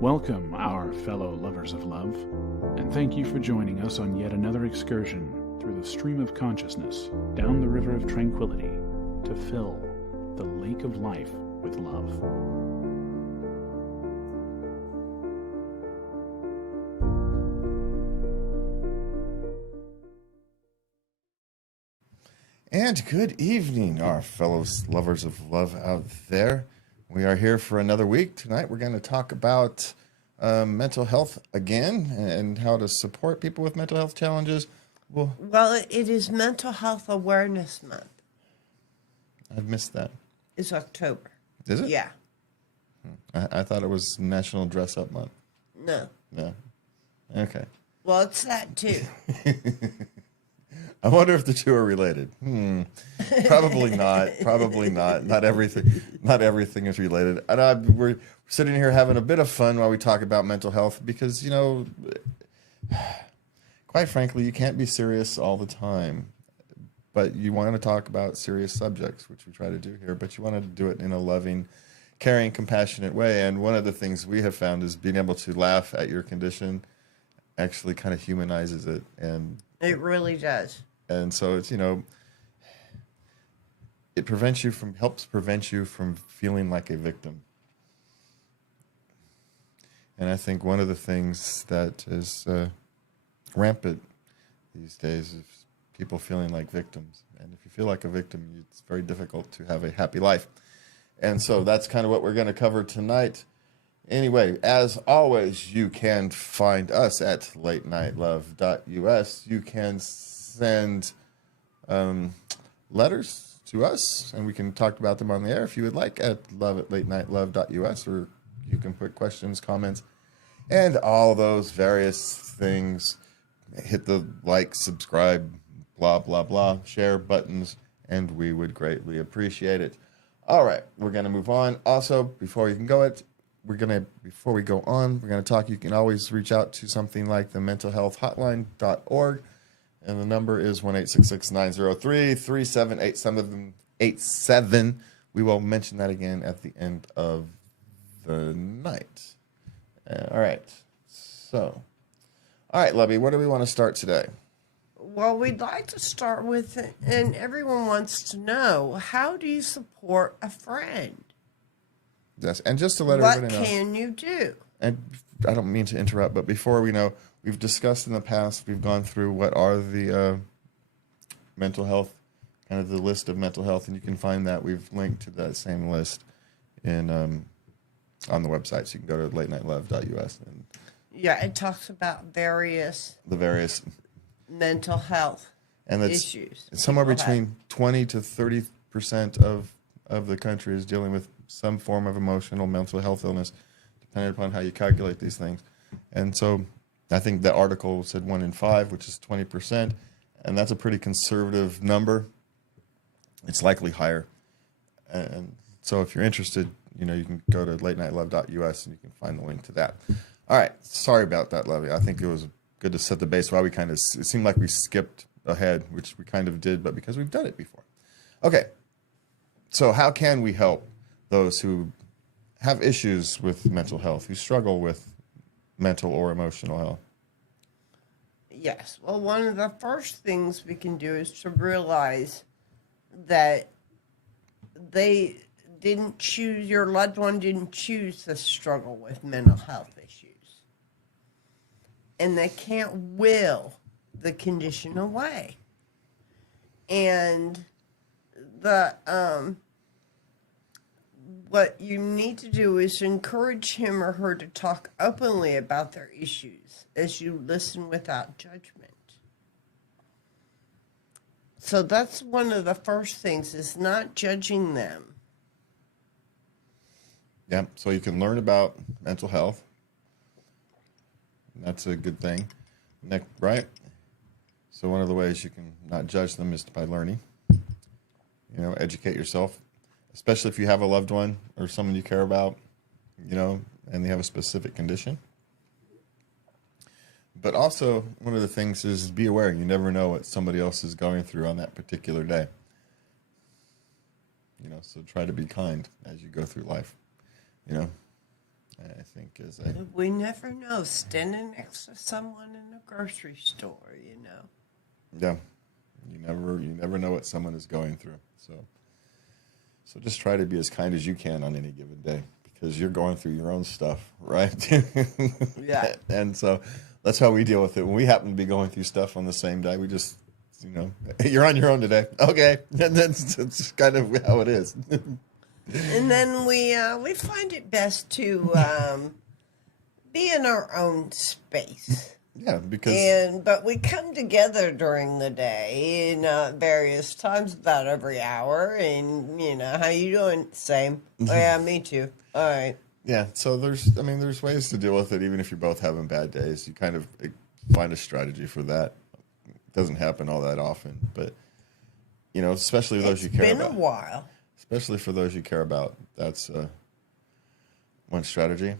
Welcome, our fellow lovers of love, and thank you for joining us on yet another excursion through the stream of consciousness, down the river of tranquility, to fill the lake of life with love. And good evening, our fellow lovers of love out there. We are here for another week. Tonight we're going to talk about mental health again and how to support people with mental health challenges. Well, it is Mental Health Awareness Month. I've missed that. It's October. Is it? Yeah. I thought it was National Dress Up Month. No. No. Okay. Well, it's that too. I wonder if the two are related. Probably not. Probably not. Not everything is related. And we're sitting here having a bit of fun while we talk about mental health because, you know, quite frankly, you can't be serious all the time. But you want to talk about serious subjects, which we try to do here, but you want to do it in a loving, caring, compassionate way. And one of the things we have found is being able to laugh at your condition actually kind of humanizes it. And It really does. And so it's, you know, it helps prevent you from feeling like a victim. And I think one of the things that is rampant these days is people feeling like victims. And if you feel like a victim, it's very difficult to have a happy life. And so that's kind of what we're going to cover tonight. Anyway, as always, you can find us at latenightlove.us. You can send letters to us, and we can talk about them on the air if you would like at love@latenightlove.us, or you can put questions, comments, and all those various things. Hit the like, subscribe, blah, blah, blah, share buttons, and we would greatly appreciate it. All right, we're going to move on. Also, before we go on, we're going to talk. You can always reach out to something like the mentalhealthhotline.org. And the number is 1-866-903-3787. We will mention that again at the end of the night. All right. So, all right, Lovey, where do we want to start today? Well, we'd like to start with, and everyone wants to know, how do you support a friend? Yes, and just to let What everybody know. What can you do? And I don't mean to interrupt, but before we know, we've discussed in the past, we've gone through what are the mental health, kind of the list of mental health, and you can find that. We've linked to that same list in on the website, so you can go to latenightlove.us. And Yeah, it talks about various mental health and issues. Somewhere between 20 to 30% of the country is dealing with some form of emotional, mental health illness, depending upon how you calculate these things. And so I think the article said 1 in 5, which is 20%, and that's a pretty conservative number. It's likely higher. And so if you're interested, you know, you can go to latenightlove.us and you can find the link to that. All right. Sorry about that, Lovey. I think it was good to set the base while it seemed like we skipped ahead, which we kind of did, but because we've done it before. Okay. So how can we help those who have issues with mental health, who struggle with mental or emotional health? Yes. Well, one of the first things we can do is to realize that your loved one didn't choose to struggle with mental health issues. And they can't will the condition away. And what you need to do is encourage him or her to talk openly about their issues as you listen without judgment. So that's one of the first things, is not judging them. Yeah, so you can learn about mental health. That's a good thing, right? So one of the ways you can not judge them is by learning. You know, educate yourself, especially if you have a loved one or someone you care about, you know, and they have a specific condition. But also, one of the things is be aware. You never know what somebody else is going through on that particular day. You know, so try to be kind as you go through life. You know, I think is a We never know. Standing next to someone in a grocery store, yeah. You never know what someone is going through. So just try to be as kind as you can on any given day because you're going through your own stuff, right? Yeah. And so that's how we deal with it. When we happen to be going through stuff on the same day, we just, you're on your own today. Okay. And that's kind of how it is. And then we find it best to be in our own space. Yeah, because But we come together during the day at various times, about every hour. And how you doing? Same. Oh yeah, me too. All right. yeah, so there's ways to deal with it, even if you're both having bad days. You kind of find a strategy for that. It doesn't happen all that often, but especially those you care about. It's been a while. Especially for those you care about, that's one strategy.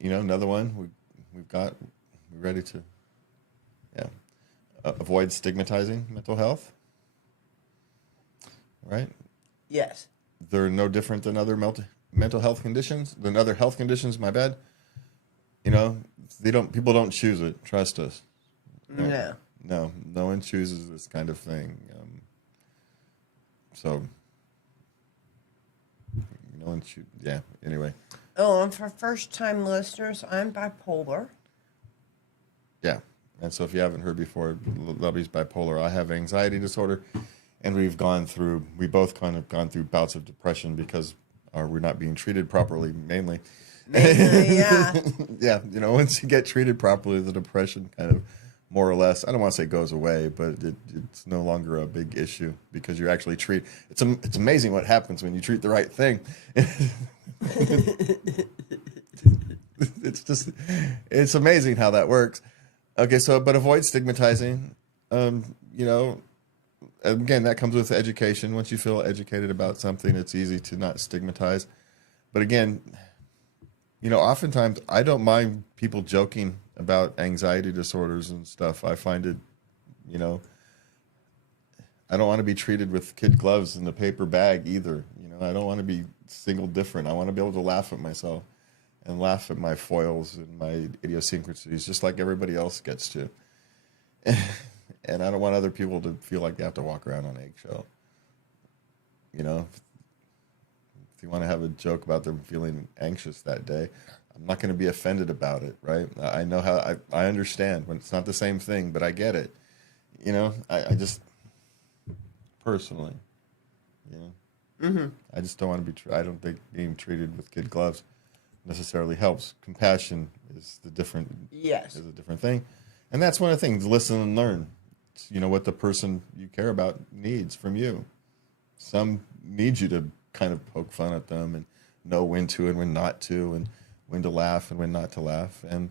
Another one we're ready to, avoid stigmatizing mental health. Right? Yes. They're no different than other mental health conditions. Than other health conditions. My bad. People don't choose it. Trust us. No. No one chooses this kind of thing. So. Anyway. Oh, and for first-time listeners, I'm bipolar. Yeah. And so if you haven't heard before, Lovey's bipolar. I have anxiety disorder. And we both kind of gone through bouts of depression because we're not being treated properly, mainly. Yeah. Yeah. Once you get treated properly, the depression kind of more or less, I don't want to say goes away, but it's no longer a big issue because you actually treat. It's amazing what happens when you treat the right thing. It's amazing how that works. Okay, but avoid stigmatizing. Again, that comes with education. Once you feel educated about something, it's easy to not stigmatize. But again, oftentimes I don't mind people joking about anxiety disorders and stuff. I find it, I don't want to be treated with kid gloves in a paper bag either. I don't want to be single different. I want to be able to laugh at myself and laugh at my foils and my idiosyncrasies, just like everybody else gets to. And I don't want other people to feel like they have to walk around on eggshell. If you want to have a joke about them feeling anxious that day, I'm not going to be offended about it, right? I know how I understand when it's not the same thing, but I get it. I just personally, I just don't want to be. I don't think being treated with kid gloves necessarily helps. Compassion is a different thing, and that's one of the things. Listen and learn. What the person you care about needs from you. Some need you to kind of poke fun at them and know when to and when not to, and when to laugh and when not to laugh, and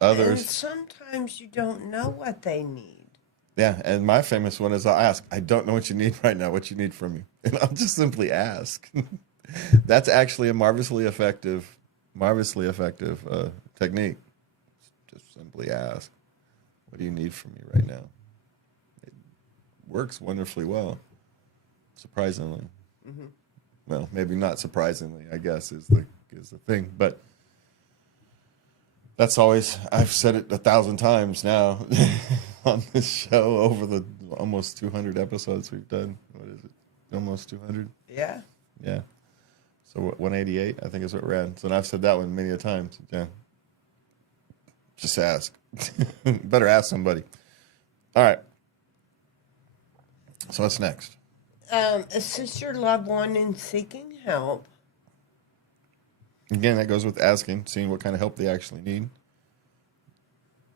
others. And sometimes you don't know what they need. Yeah, and my famous one is I ask, I don't know what you need right now, what you need from me. And I'll just simply ask. That's actually a marvelously effective technique. Just simply ask, what do you need from me right now? It works wonderfully well, surprisingly. Mm-hmm. Well, maybe not surprisingly, I guess, is the thing. But that's always, I've said it 1,000 times now on this show over the almost 200 episodes we've done. What is it? Almost 200? Yeah. Yeah. So 188, I think is what we're at. So I've said that one many a times. Yeah. Just ask. Better ask somebody. All right. So what's next? Assist your loved one in seeking help. Again, that goes with asking, seeing what kind of help they actually need.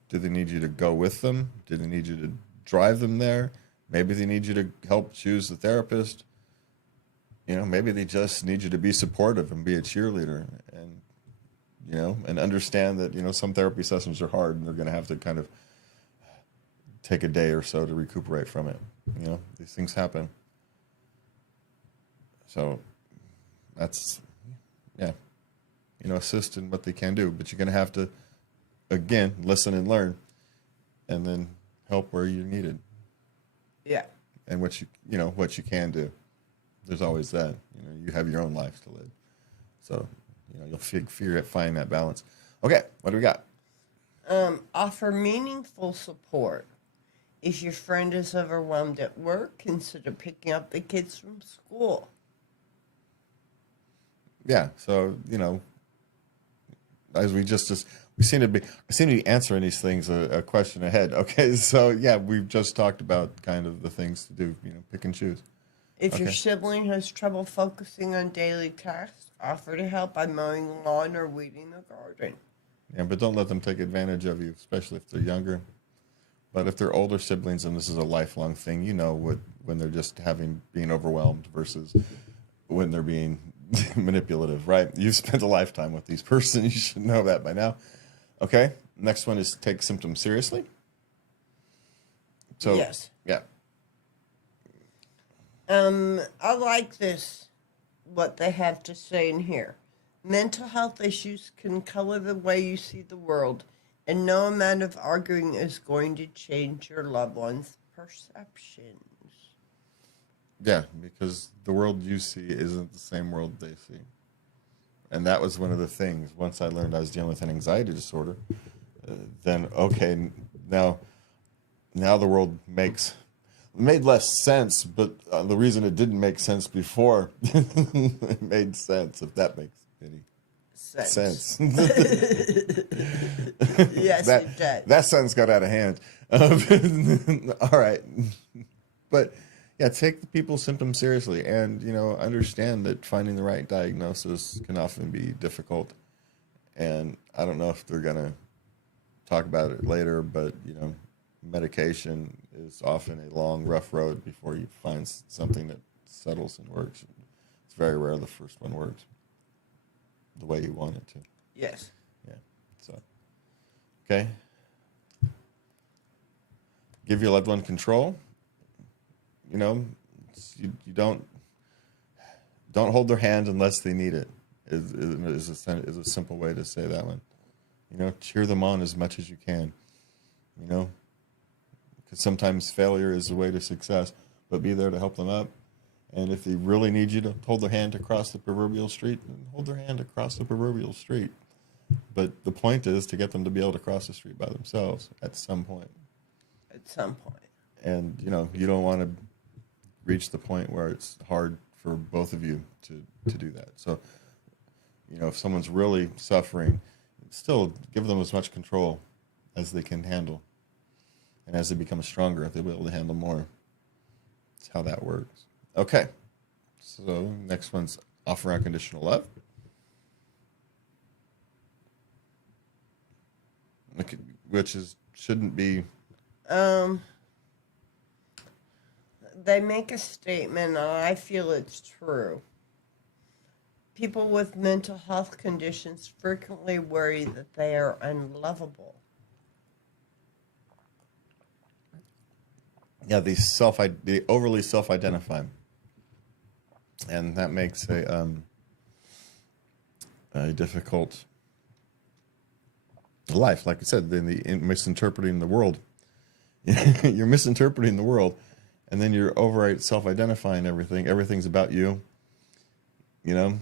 Do they need you to go with them? Do they need you to drive them there? Maybe they need you to help choose the therapist. Maybe they just need you to be supportive and be a cheerleader and understand that, some therapy sessions are hard and they're going to have to kind of take a day or so to recuperate from it. These things happen. So that's, assist in what they can do, but you're going to have to, again, listen and learn and then help where you're needed. Yeah. And what you can do. There's always that, you have your own life to live. So you'll figure out, find that balance. Okay, what do we got? Offer meaningful support. If your friend is overwhelmed at work, consider picking up the kids from school. Yeah, so as we seem to be answering these things a question ahead. Okay, so yeah, we've just talked about kind of the things to do. Pick and choose. If your Okay. sibling has trouble focusing on daily tasks, offer to help by mowing the lawn or weeding the garden. Yeah, but don't let them take advantage of you, especially if they're younger. But if they're older siblings and this is a lifelong thing, when they're just being overwhelmed versus when they're being manipulative, right? You've spent a lifetime with these person. You should know that by now. Okay. Next one is take symptoms seriously. So Yes. yeah. I like this, what they have to say in here. Mental health issues can color the way you see the world, and no amount of arguing is going to change your loved one's perceptions. Yeah, because the world you see isn't the same world they see. And that was one of the things. Once I learned I was dealing with an anxiety disorder, then okay, now the world made less sense, but the reason it didn't make sense before, it made sense, if that makes any sense. Yes, it does. That sentence got out of hand. All right. But yeah, take the people's symptoms seriously and, understand that finding the right diagnosis can often be difficult. And I don't know if they're going to talk about it later, but, medication is often a long, rough road before you find something that settles and works. It's very rare the first one works the way you want it to. Yes. Yeah. So, okay. Give your loved one control. You don't hold their hand unless they need it. Is a simple way to say that one. Cheer them on as much as you can. Because sometimes failure is the way to success, but be there to help them up. And if they really need you to hold their hand across the proverbial street, then hold their hand across the proverbial street. But the point is to get them to be able to cross the street by themselves at some point. At some point. And, you don't want to reach the point where it's hard for both of you to do that. So, if someone's really suffering, still give them as much control as they can handle. And as they become stronger, they'll be able to handle more. That's how that works. Okay. So next one's offer unconditional love. Which shouldn't be. They make a statement, and I feel it's true. People with mental health conditions frequently worry that they are unlovable. Yeah, they overly self-identify, and that makes a difficult life. Like I said, in misinterpreting the world, you're misinterpreting the world, and then you're overly self-identifying everything. Everything's about you. The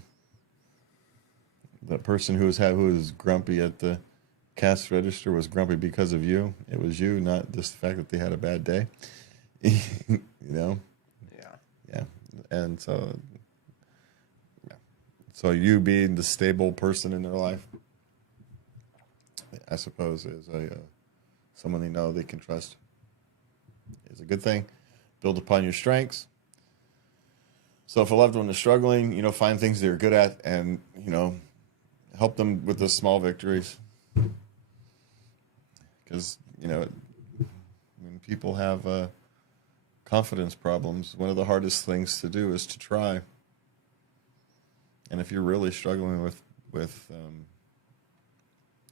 person who was grumpy at the cash register was grumpy because of you. It was you, not just the fact that they had a bad day. Yeah. Yeah. And so you being the stable person in their life, I suppose, is someone they know they can trust. Is a good thing. Build upon your strengths. So if a loved one is struggling, find things they're good at and, help them with the small victories. Because, when people have confidence problems, one of the hardest things to do is to try. And if you're really struggling with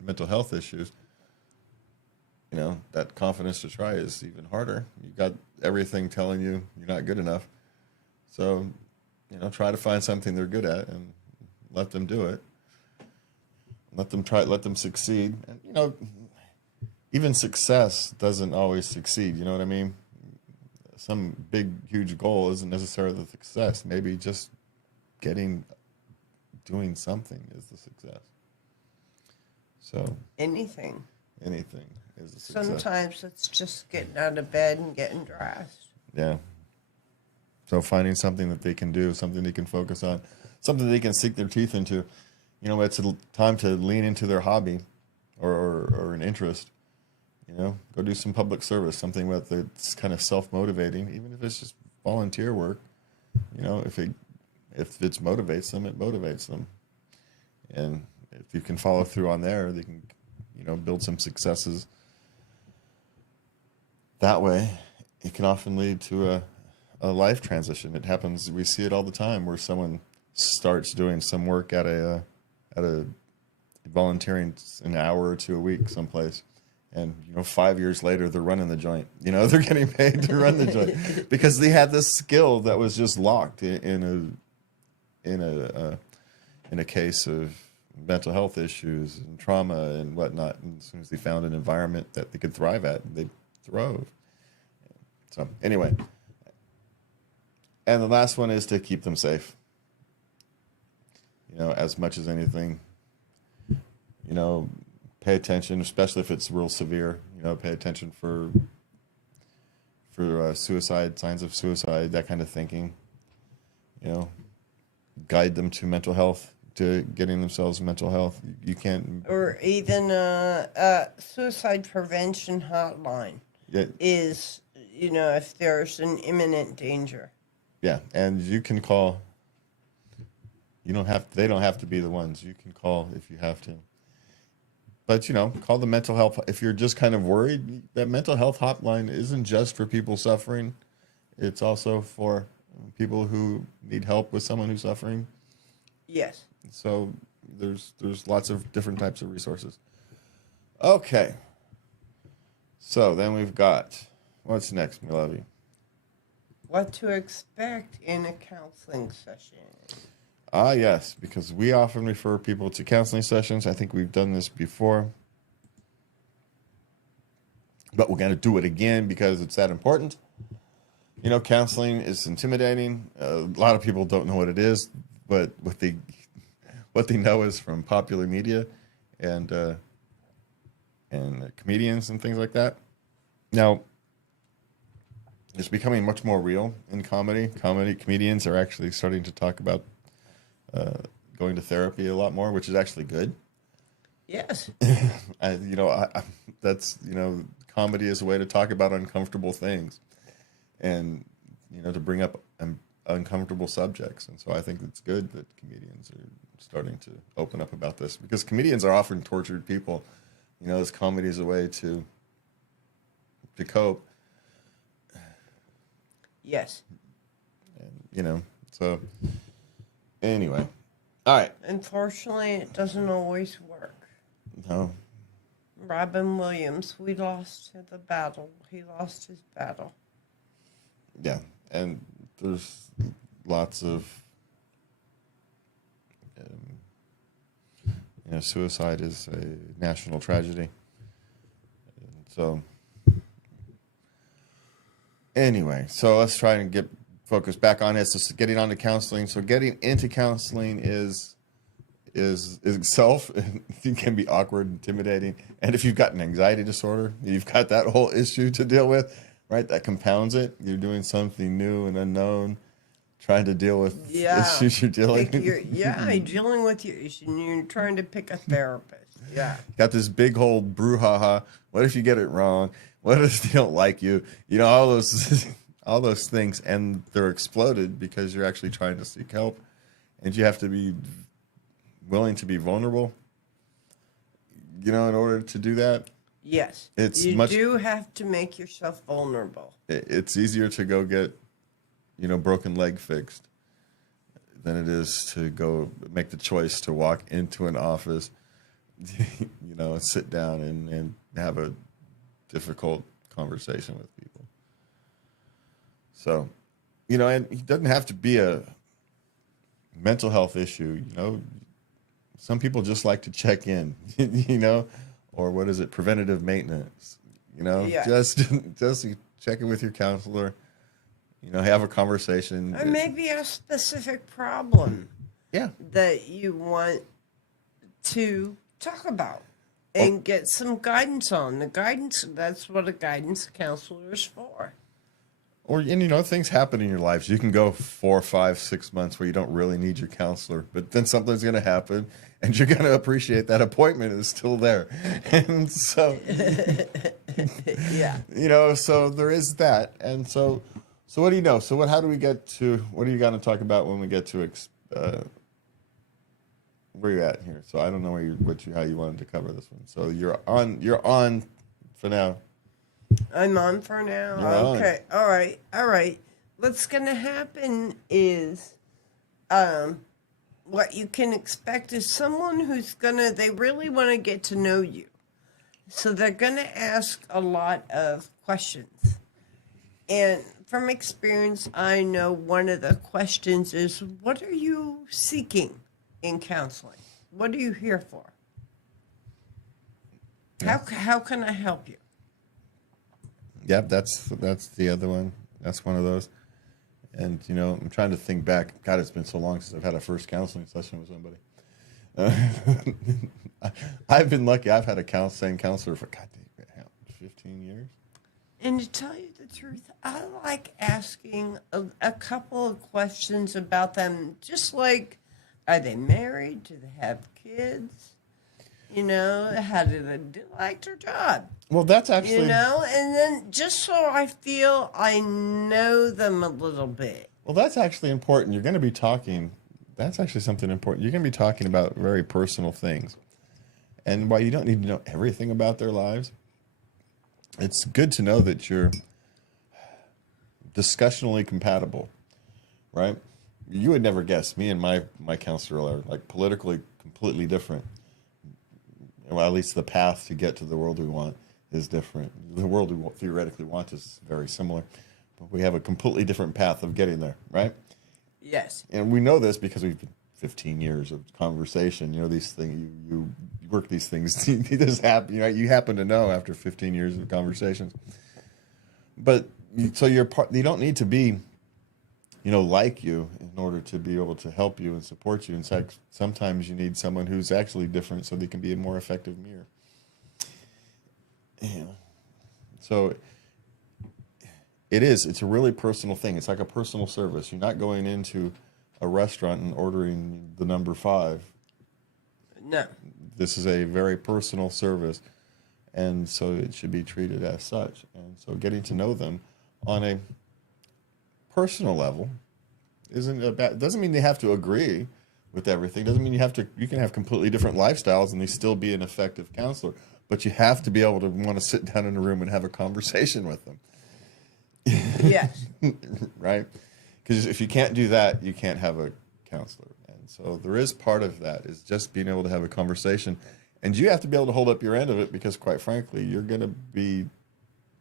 mental health issues, that confidence to try is even harder. You've got everything telling you you're not good enough. So, try to find something they're good at and let them do it. Let them succeed. And, even success doesn't always succeed. You know what I mean? Some big, huge goal isn't necessarily the success. Maybe just getting doing something is the success. So Anything. anything is a success. Sometimes it's just getting out of bed and getting dressed. Yeah. So finding something that they can do, something they can focus on, something they can sink their teeth into. You know, it's a time to lean into their hobby or an interest. You know, go do some public service, something that's kind of self-motivating, even if it's just volunteer work. You know, if it motivates them, it motivates them. And if you can follow through on there, they can, you know, build some successes. That way, it can often lead to a life transition. It happens. We see it all the time where someone starts doing some work at a volunteering an hour or two a week someplace. And, you know, 5 years later, they're running the joint. You know, they're getting paid to run the joint because they had this skill that was just locked in a case of mental health issues and trauma and whatnot. And as soon as they found an environment that they could thrive at, they throve. So anyway, and the last one is to keep them safe. You know, as much as anything, you know, pay attention, especially if it's real severe. You know, pay attention for suicide, signs of suicide, that kind of thinking. You know, guide them to mental health, to getting themselves mental health. You can't. Or even a suicide prevention hotline is, you know, if there's an imminent danger. Yeah, and you can call. You don't have. They don't have to be the ones. You can call if you have to. But, you know, call the mental health. If you're just kind of worried, that mental health hotline isn't just for people suffering. It's also for people who need help with someone who's suffering. Yes. So there's lots of different types of resources. Okay. So then we've got, what's next, my lovey? What to expect in a counseling session. Ah, yes, because we often refer people to counseling sessions. I think we've done this before. But we're going to do it again because it's that important. You know, counseling is intimidating. A lot of people don't know what it is, but what they know is from popular media and comedians and things like that. Now, it's becoming much more real in comedy. Comedians are actually starting to talk about going to therapy a lot more, which is actually good. Yes. That's, you know, comedy is a way to talk about uncomfortable things and, you know, to bring up uncomfortable subjects. And so I think it's good that comedians are starting to open up about this because comedians are often tortured people. You know, this comedy is a way to cope. Yes. And, you know, so anyway. All right. Unfortunately, it doesn't always work. No. Robin Williams, we lost the battle. He lost his battle. Yeah. And there's lots of, you know, suicide is a national tragedy. And so, anyway, so let's try and get focused back on it. So getting on to counseling. So getting into counseling is itself, it can be awkward, intimidating. And if you've got an anxiety disorder, you've got that whole issue to deal with, right? That compounds it. You're doing something new and unknown, trying to deal with issues you're dealing with. You're dealing with your issue and you're trying to pick a therapist. Yeah. Got this big old brouhaha. What if you get it wrong? What if they don't like you? You know, all those things, and they're exploded because you're actually trying to seek help, and you have to be willing to be vulnerable, you know, in order to do that. Yes. You do have to make yourself vulnerable. It's easier to go get, you know, broken leg fixed than it is to go make the choice to walk into an office, you know, and sit down and have a difficult conversation with people. So, you know, and it doesn't have to be a mental health issue, you know. Some people just like to check in, you know, or what is it, preventative maintenance, you know, just check in with your counselor, you know, have a conversation. Or maybe a specific problem. Yeah. that you want to talk about and get some guidance on. That's what a guidance counselor is for. Or, and things happen in your lives. You can go 4, 5, 6 months where you don't really need your counselor, but then something's going to happen, and you're going to appreciate that appointment is still there. And so, Yeah. So there is that. And so what do you know? So how do we get to, what are you going to talk about when we get to, where you at here? So I don't know how you wanted to cover this one. So you're on for now. I'm on for now. You're on. Okay. All right. What's going to happen is, what you can expect is someone they really want to get to know you. So they're going to ask a lot of questions. And from experience, I know one of the questions is, what are you seeking in counseling? What are you here for? How can I help you? Yep, that's the other one. That's one of those. And, I'm trying to think back. God, it's been so long since I've had a first counseling session with somebody. I've been lucky. I've had a same counselor for, 15 years. And to tell you the truth, I like asking a couple of questions about them. Just like, are they married? Do they have kids? How do they like their job? Well, that's actually... and then just so I feel I know them a little bit. Well, that's actually important. You're going to be talking... That's actually something important. You're going to be talking about very personal things. And while you don't need to know everything about their lives, it's good to know that you're discussionally compatible, right? You would never guess. Me and my counselor are like politically completely different. Well, at least the path to get to the world we want is different. The world we theoretically want is very similar, but we have a completely different path of getting there, right? Yes. And we know this because we've been 15 years of conversation. These things, you work these things. This happen. You happen to know after 15 years of conversations. But so you don't need to be, like you in order to be able to help you and support you. In fact, sometimes you need someone who's actually different so they can be a more effective mirror. Yeah. So it's a really personal thing. It's like a personal service. You're not going into a restaurant and ordering the number 5. No. This is a very personal service, and so it should be treated as such. And so getting to know them on a personal level doesn't mean they have to agree with everything. Doesn't mean you can have completely different lifestyles and they still be an effective counselor, but you have to be able to want to sit down in a room and have a conversation with them. Yes. Right? Because if you can't do that, you can't have a counselor. And so there is part of that is just being able to have a conversation, and you have to be able to hold up your end of it because, quite frankly, you're going to be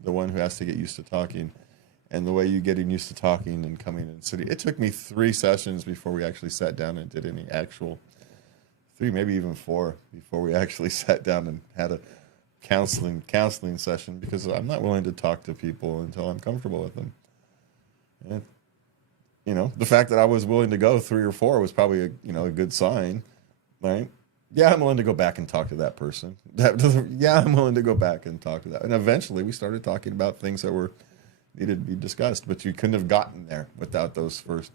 the one who has to get used to talking. And the way you getting used to talking and coming in sitting, it took me 3 sessions before we actually sat down and did any actual 3, maybe even 4 before we actually sat down and had a counseling session, because I'm not willing to talk to people until I'm comfortable with them. And, the fact that I was willing to go 3 or 4 was probably a good sign, right? Yeah, I'm willing to go back and talk to that person. Yeah, I'm willing to go back and talk to that. And eventually we started talking about things that needed to be discussed, but you couldn't have gotten there without those first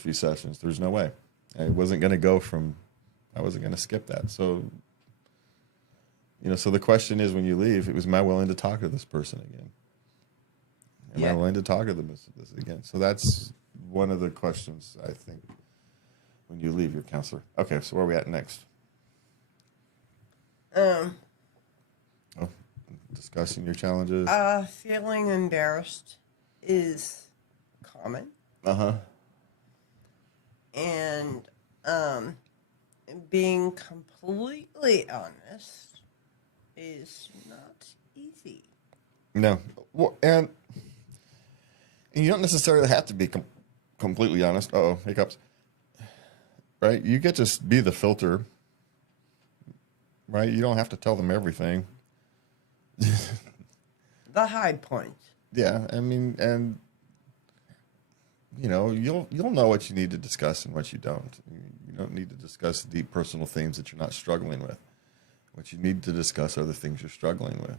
few sessions. There's no way. I wasn't going to skip that. So, so the question is, when you leave, am I willing to talk to this person again? Am I willing to talk to them this again? So that's one of the questions, I think, when you leave your counselor. Okay, so where are we at next? Discussing your challenges. Feeling embarrassed is common. Uh-huh. And being completely honest is not easy. No. Well, and you don't necessarily have to be completely honest. Uh-oh, hiccups. Right? You get to be the filter. Right? You don't have to tell them everything. The high points. Yeah, I mean, and you'll know what you need to discuss and what you don't. You don't need to discuss deep personal themes that you're not struggling with. What you need to discuss are the things you're struggling with.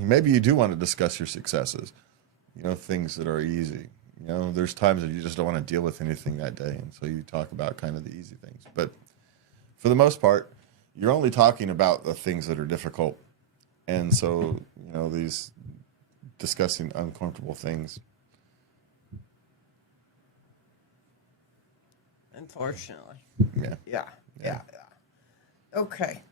Maybe you do want to discuss your successes, things that are easy. There's times that you just don't want to deal with anything that day, and so you talk about kind of the easy things. But for the most part, you're only talking about the things that are difficult. And so, these discussing uncomfortable things. Unfortunately. Yeah. Yeah. Okay.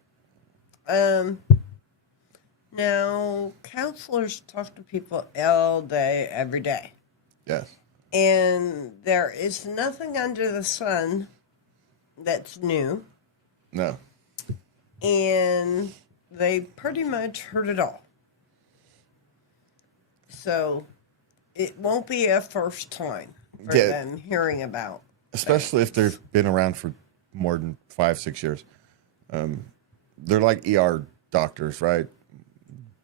Now, counselors talk to people all day, every day. Yes. And there is nothing under the sun that's new. No. And they pretty much heard it all. So it won't be a first time for them hearing about. Especially if they've been around for more than 5-6 years. They're like ER doctors, right?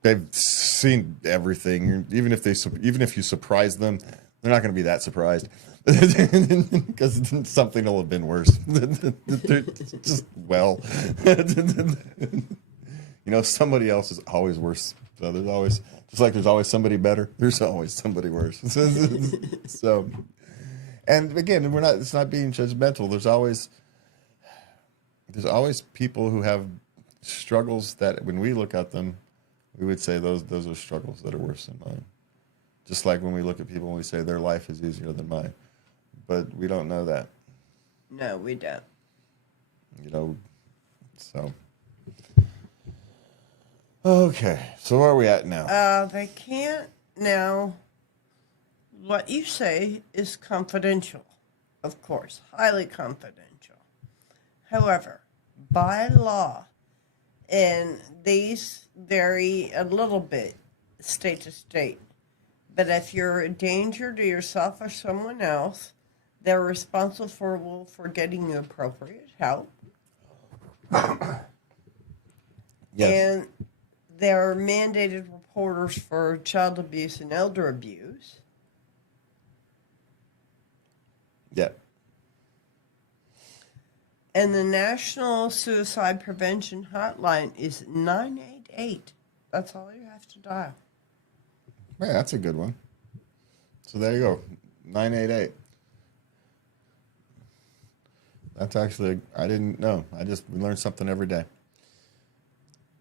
They've seen everything. Even if you surprise them, they're not going to be that surprised because something will have been worse. Somebody else is always worse. So there's always, just like there's always somebody better, there's always somebody worse. So, and again, it's not being judgmental. There's always people who have struggles that when we look at them, we would say those are struggles that are worse than mine. Just like when we look at people and we say their life is easier than mine. But we don't know that. No, we don't. So. Okay, so where are we at now? They can't now. What you say is confidential, of course, highly confidential. However, by law, and these vary a little bit state to state, but if you're a danger to yourself or someone else, they're responsible for getting you appropriate help. Yes. And they're mandated reporters for child abuse and elder abuse. Yeah. And the National Suicide Prevention Hotline is 988. That's all you have to dial. Yeah, that's a good one. So there you go, 988. That's actually, I didn't know. We learn something every day.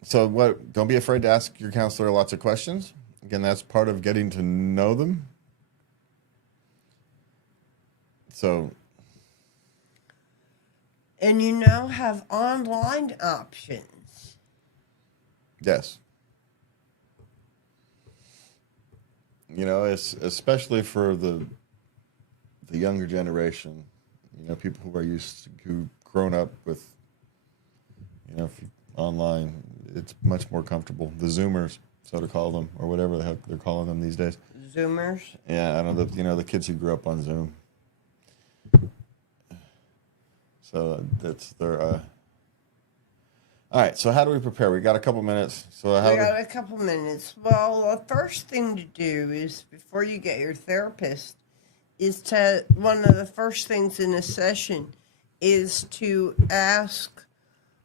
So don't be afraid to ask your counselor lots of questions. Again, that's part of getting to know them. So. And you now have online options. Yes. It's especially for the younger generation, people who've grown up with, online, it's much more comfortable. The Zoomers, so to call them, or whatever the heck they're calling them these days. Zoomers? Yeah, I know the kids who grew up on Zoom. So that's their. All right. So how do we prepare? We got a couple minutes. So we got a couple minutes. Well, the first thing to do is before you get your therapist, one of the first things in a session is to ask,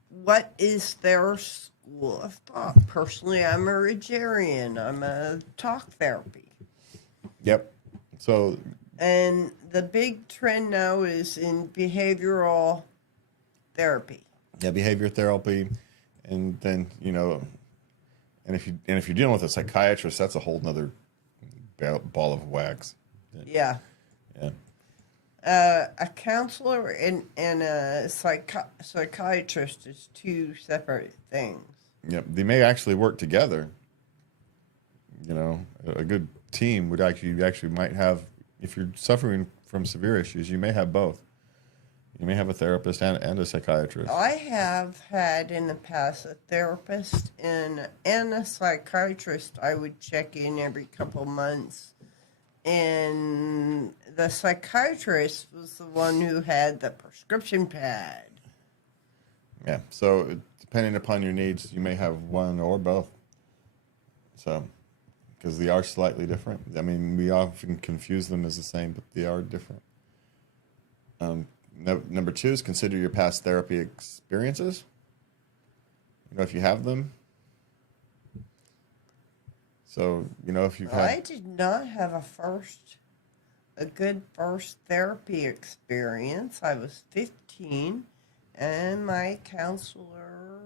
what is their school of thought? Personally, I'm a Rogerian. I'm a talk therapy. Yep. So. And the big trend now is in behavioral therapy. Yeah, behavior therapy, and then and if you're dealing with a psychiatrist, that's a whole nother ball of wax. Yeah. Yeah. A counselor and a psychiatrist is two separate things. Yep, they may actually work together. A good team would actually might have. If you're suffering from severe issues, you may have both. You may have a therapist and a psychiatrist. I have had in the past a therapist and a psychiatrist. I would check in every couple months. And the psychiatrist was the one who had the prescription pad. Yeah, so depending upon your needs, you may have one or both. So because they are slightly different. I mean, we often confuse them as the same, but they are different. Number 2 is consider your past therapy experiences. If you have them. So, if you've had... I did not have a good first therapy experience. I was 15, and my counselor,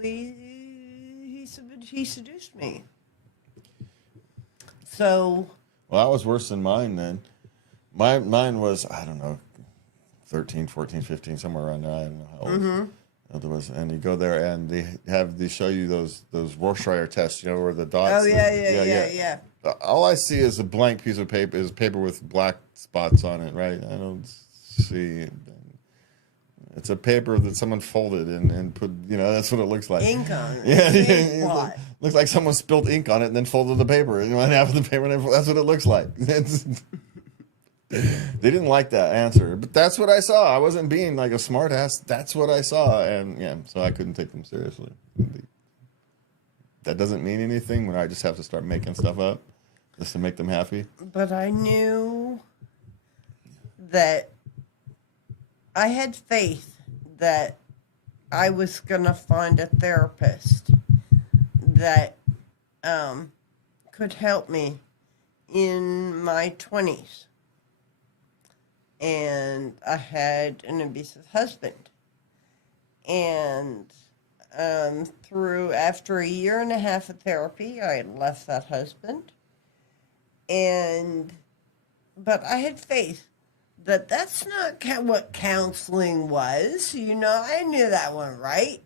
he seduced me. So... Well, that was worse than mine then. Mine was, I don't know, 13, 14, 15, somewhere around there. I don't know how old. There was, and you go there and they show you those Rorschach tests, where the dots. Oh yeah. All I see is a blank piece of paper, with black spots on it, right? I don't see. It's a paper that someone folded and put. That's what it looks like. Ink on it. Yeah. Looks like someone spilled ink on it and then folded the paper. And half of the paper. That's what it looks like. They didn't like that answer, but that's what I saw. I wasn't being like a smart ass. That's what I saw, and so I couldn't take them seriously. That doesn't mean anything when I just have to start making stuff up just to make them happy. But I knew that I had faith that I was going to find a therapist that could help me in my 20s. And I had an abusive husband. And after a year and a half of therapy, I left that husband. But I had faith that that's not what counseling was. I knew that one, right?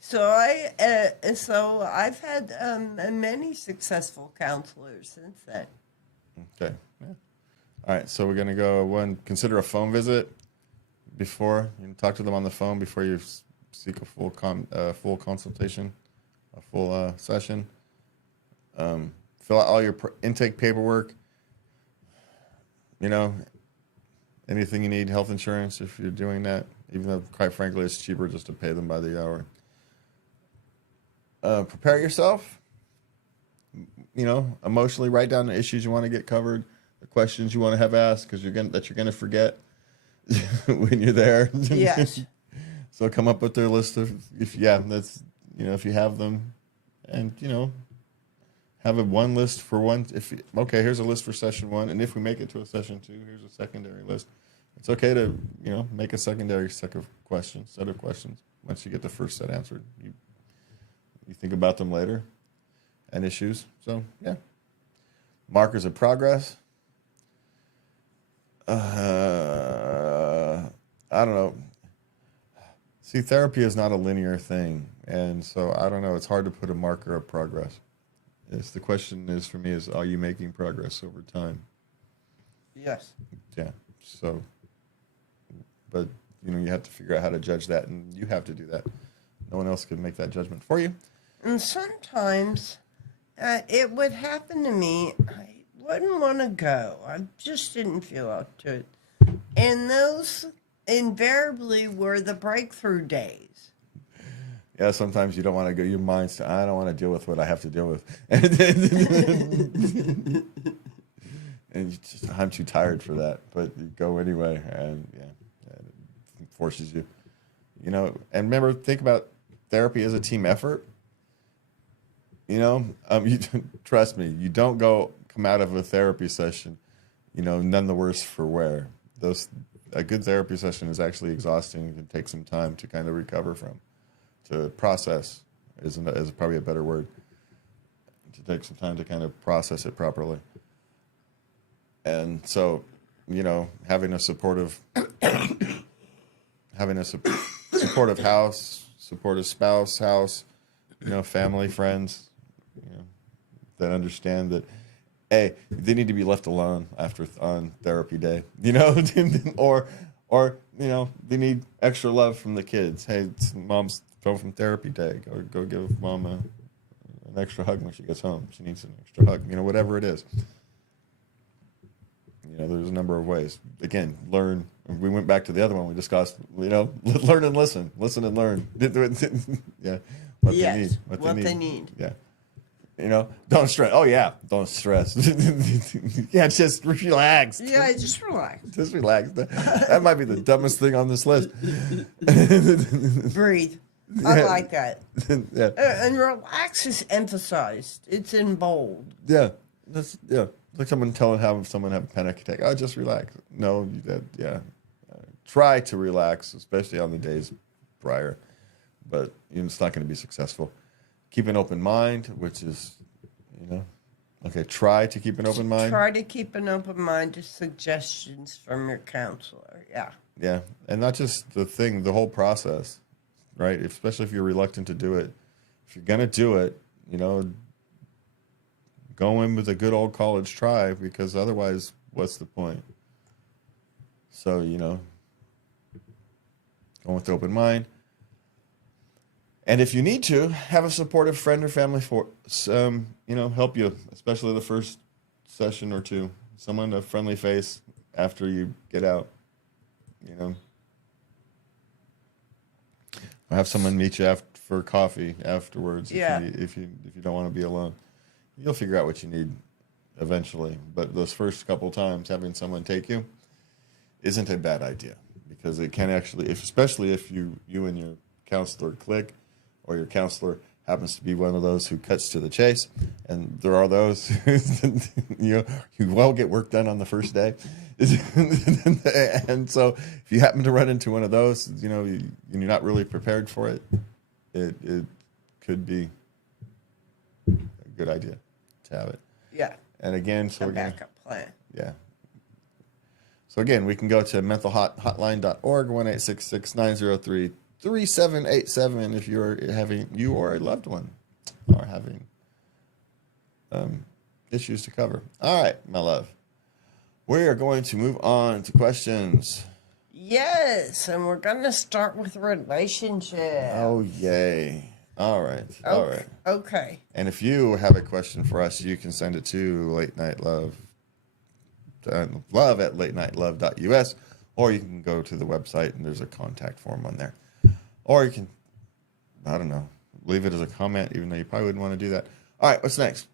So I've had many successful counselors since then. Okay. Yeah. All right. So we're going to go consider a phone visit before. Talk to them on the phone before you seek a full consultation, a full session. Fill out all your intake paperwork. Anything you need, health insurance, if you're doing that, even though, quite frankly, it's cheaper just to pay them by the hour. Prepare yourself. Emotionally write down the issues you want to get covered, the questions you want to have asked, because you're gonna forget when you're there. Yes. So come up with their list of if you have them, and have one list for one. Here's a list for session 1, and if we make it to a session 2, here's a secondary list. It's okay to make a secondary set of questions. Once you get the first set answered, you think about them later. And issues. So, yeah. Markers of progress. I don't know. See, therapy is not a linear thing. And so, I don't know. It's hard to put a marker of progress. The question is, for me, are you making progress over time? Yes. Yeah. So, but, you have to figure out how to judge that. And you have to do that. No one else can make that judgment for you. And sometimes... it would happen to me. I wouldn't want to go. I just didn't feel up to it. And those invariably were the breakthrough days. Yeah, sometimes you don't want to go. Your mind's, I don't want to deal with what I have to deal with. And you just, I'm too tired for that. But you go anyway. And it forces you. And remember, think about therapy as a team effort. Trust me, you don't come out of a therapy session, none the worse for wear. A good therapy session is actually exhausting. It can take some time to kind of recover from, to process is probably a better word. To take some time to kind of process it properly. And so, having a supportive house, supportive spouse, family, friends. That understand that, hey, they need to be left alone on therapy day, or they need extra love from the kids. Hey, mom's home from therapy day. Go give mom an extra hug when she gets home. She needs an extra hug. Whatever it is. There's a number of ways. Again, learn. We went back to the other one we discussed. Learn and listen and learn. Yeah. what Yes, they need. what they need. Yeah. You know, don't stress. Oh, yeah, don't stress. Yeah, just relax. Yeah, just relax. Just relax. That might be the dumbest thing on this list. Breathe. I like that. Yeah. And relax is emphasized. It's in bold. Yeah. Yeah. Like someone telling someone have a panic attack. Oh, just relax. No, yeah. Try to relax, especially on the days prior, but it's not going to be successful. Keep an open mind, which is, okay, try to keep an open mind. Try to keep an open mind to suggestions from your counselor. Yeah. Yeah. And not just the whole process, right? Especially if you're reluctant to do it. If you're going to do it, go in with a good old college try, because otherwise, what's the point? So, go with open mind. And if you need to, have a supportive friend or family help you, especially the first session or two. Someone, a friendly face after you get out, Or have someone meet you for coffee afterwards. Yeah. If you don't want to be alone, you'll figure out what you need eventually. But those first couple times, having someone take you isn't a bad idea, because it can actually, especially if you and your counselor click, or your counselor happens to be one of those who cuts to the chase, and there are those who will get work done on the first day. And so if you happen to run into one of those, you're not really prepared for it, it could be a good idea to have it. Yeah. And again, A backup plan. Yeah. So again, we can go to mentalhotline.org, 1-866-903-3787 if you or a loved one are having issues to cover. All right, my love. We are going to move on to questions. Yes, and we're going to start with relationship. Oh, yay. All right. All right. Okay. And if you have a question for us, you can send it to love at latenightLove.us, or you can go to the website and there's a contact form on there. Or you can, leave it as a comment, even though you probably wouldn't want to do that. All right, what's next?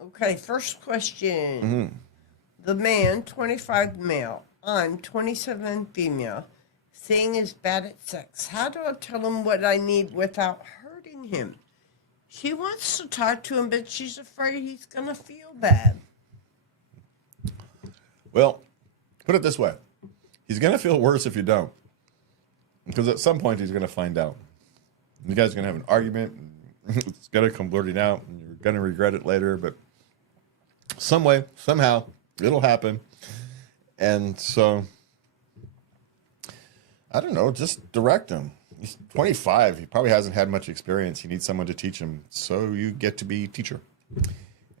Okay, first question. Mm-hmm. The man, 25 male, I'm 27 female, saying is bad at sex. How do I tell him what I need without hurting him? She wants to talk to him, but she's afraid he's going to feel bad. Well, put it this way. He's going to feel worse if you don't. Because at some point he's going to find out. You guys are going to have an argument. And it's going to come blurting out. And you're going to regret it later. But some way, somehow, it'll happen. And so, I don't know, just direct him. He's 25. He probably hasn't had much experience. He needs someone to teach him. So you get to be teacher.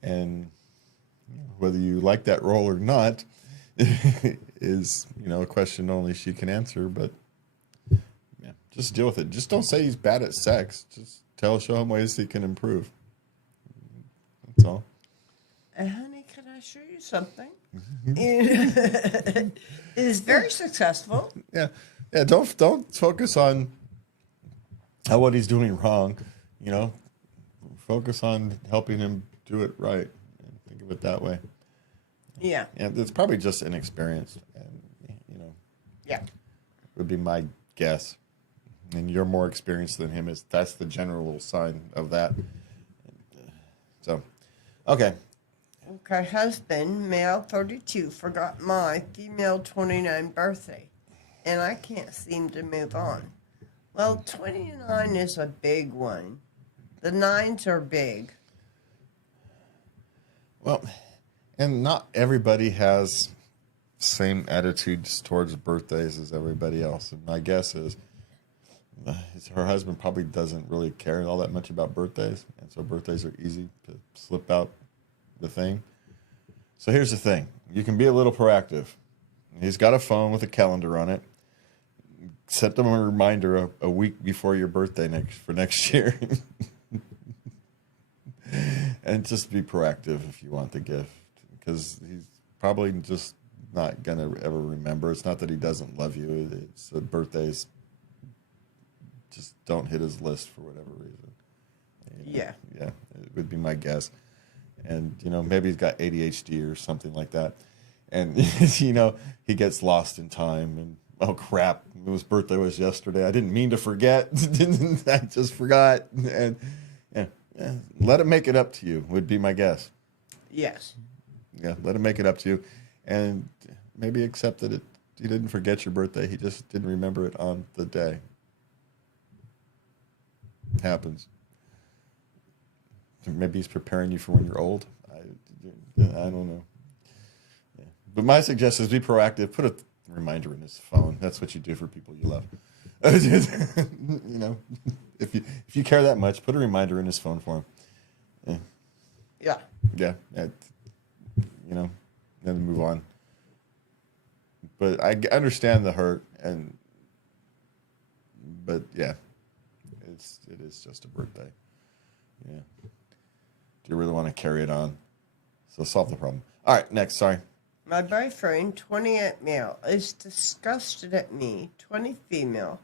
And whether you like that role or not is, a question only she can answer. But yeah, just deal with it. Just don't say he's bad at sex. Just show him ways he can improve. That's all. Honey, can I show you something? It is very successful. Yeah. Yeah, don't focus on what he's doing wrong. Focus on helping him do it right. Think of it that way. Yeah. And it's probably just inexperienced, and Yeah. would be my guess. And you're more experienced than him. That's the general sign of that. So, okay. Okay, husband, male 32, forgot my female 29 birthday, and I can't seem to move on. Well, 29 is a big one. The 9s are big. Well, and not everybody has same attitudes towards birthdays as everybody else. And my guess is her husband probably doesn't really care all that much about birthdays, and so birthdays are easy to slip out the thing. So here's the thing. You can be a little proactive. He's got a phone with a calendar on it. Set them a reminder a week before your birthday next year. And just be proactive if you want the gift, because he's probably just not going to ever remember. It's not that he doesn't love you. It's birthdays just don't hit his list for whatever reason. Yeah. Yeah, it would be my guess. And, maybe he's got ADHD or something like that. And, he gets lost in time and, oh, crap, his birthday was yesterday. I didn't mean to forget. I just forgot. And let him make it up to you would be my guess. Yes. Yeah, let him make it up to you. And maybe accept that he didn't forget your birthday. He just didn't remember it on the day. Happens. Maybe he's preparing you for when you're old. I don't know. Yeah. But my suggestion is be proactive. Put a reminder in his phone. That's what you do for people you love. If you care that much, put a reminder in his phone for him. Yeah. Yeah. Then move on. But I understand the hurt, but yeah, it is just a birthday. Yeah. Do you really want to carry it on? So solve the problem. All right, next. Sorry. My boyfriend, 28 male, is disgusted at me, 20 female,